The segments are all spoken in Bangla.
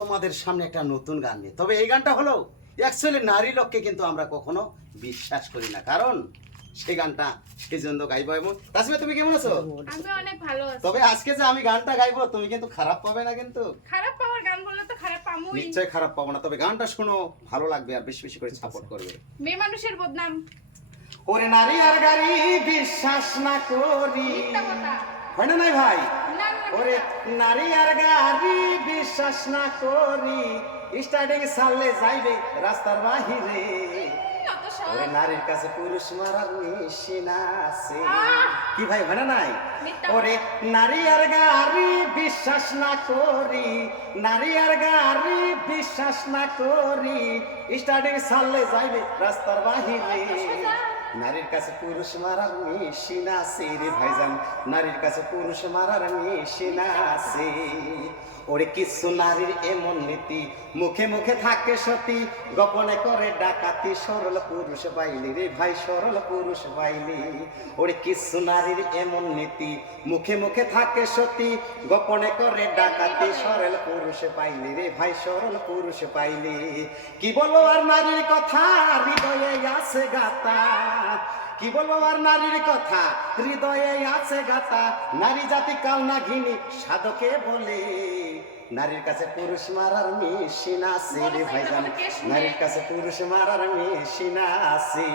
তোমাদের সামনে একটা নতুন গান নিয়ে, তবে এই গানটা হলো অ্যাকচুয়ালি নারী লোককে কিন্তু আমরা কখনো বিশ্বাস করি না, কারণ সেই গানটা সেই জন্য গাইবো। এবং তাছাড়া তুমি কেমন আছো? আমি অনেক ভালো আছি। তবে আজকে যে আমি গানটা গাইবো তুমি কিন্তু খারাপ পাবে না, কিন্তু খারাপ পাওয়ার গান বললে তো খারাপ পামুই। নিশ্চয় খারাপ পাবো না, তবে গানটা শুনো, ভালো লাগবে আর বেশি বেশি করে সাপোর্ট করবে। মেয়ে মানুষের বদনাম, ওরে নারী আর গাড়ি বিশ্বাস না করি, মিথ্যা কথা। হয় না নাই ভাই? না, না, ওরে নারী আর গাড়ি বিশ্বাস না করি, স্টার্টিং সারলে যাইবে রাস্তার বাহিরে। অত সহজ। ওরে নারীর কাছে পুরুষ মারার মেশিন আছে। আহ! কি ভাই, হয় না নাই? মিথ্যা। ওরে নারী আর গাড়ি বিশ্বাস না করি, নারী আর গাড়ি বিশ্বাস না করি, স্টার্টিং সারলে যাইবে রাস্তার বাহিরে। নারীর কাছে পুরুষ মারার মেশিন আছে রে ভাইজান, নারীর কাছে পুরুষ মারার মেশিন আছে। ওরে কিছু নারীর এমন নীতি, মুখে মুখে থাকে সতী, গোপনে করে ডাকাতি, সরল পুরুষ পাইলি রে ভাই, সরল পুরুষ পাইলি। ওরে কিছু নারীর এমন নীতি, মুখে মুখে থাকে সতী, গোপনে করে ডাকাতি, সরল পুরুষ পাইলি রে ভাই, সরল পুরুষ পাইলি। কি বলো আর নারীর কথা, হৃদয়ে আছে গাতা। কি বলবো আর নারীর কথা, হৃদয়ে আছে গাতা। নারী জাতি কাল না ঘিনি সাধকে বলে, নারীর কাছে পুরুষ মারার মেশিন আছে রে ভাইজান, নারীর কাছে পুরুষ মারার মেশিন আছে।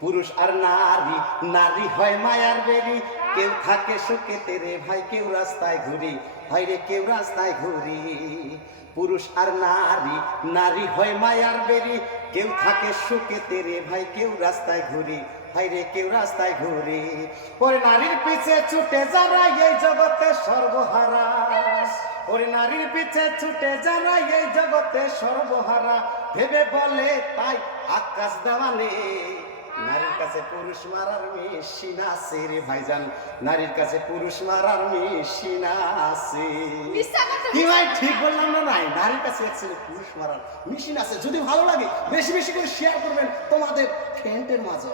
পুরুষ আর নারী, নারী হয় মায়ার বেরি, কেউ থাকে সুখেতে রে ভাই, কেউ রাস্তায় ঘুরি, হয় রে কেউ রাস্তায় ঘুরি। পুরুষ আর নারী, নারী হয় মায়ার বেরি, কেউ থাকে সুখেতে রে ভাই, কেউ রাস্তায় ঘুরি, ভাই রে কেউ রাস্তায় ঘুরি। ওরে নারীর পিছে ছুটে যারা এই জগতে সর্বহারা, ওরে নারীর পিছে ছুটে যারা এই জগতে সর্বহারা, ভেবে বলে তাই আকাশ দেওয়ালে। নারীর কাছে পুরুষ মারার মেশিন আছে রে ভাইজান, নারীর কাছে পুরুষ মারার মেশিন আছে। মিথ্যা কথা। কি ভাই ঠিক বললাম না? নাই, নারীর কাছে অ্যাকচুয়ালি পুরুষ মারার মেশিন আছে। যদি ভালো লাগে বেশি বেশি করে শেয়ার করবেন তোমাদের ফ্রেন্ডের মাঝে।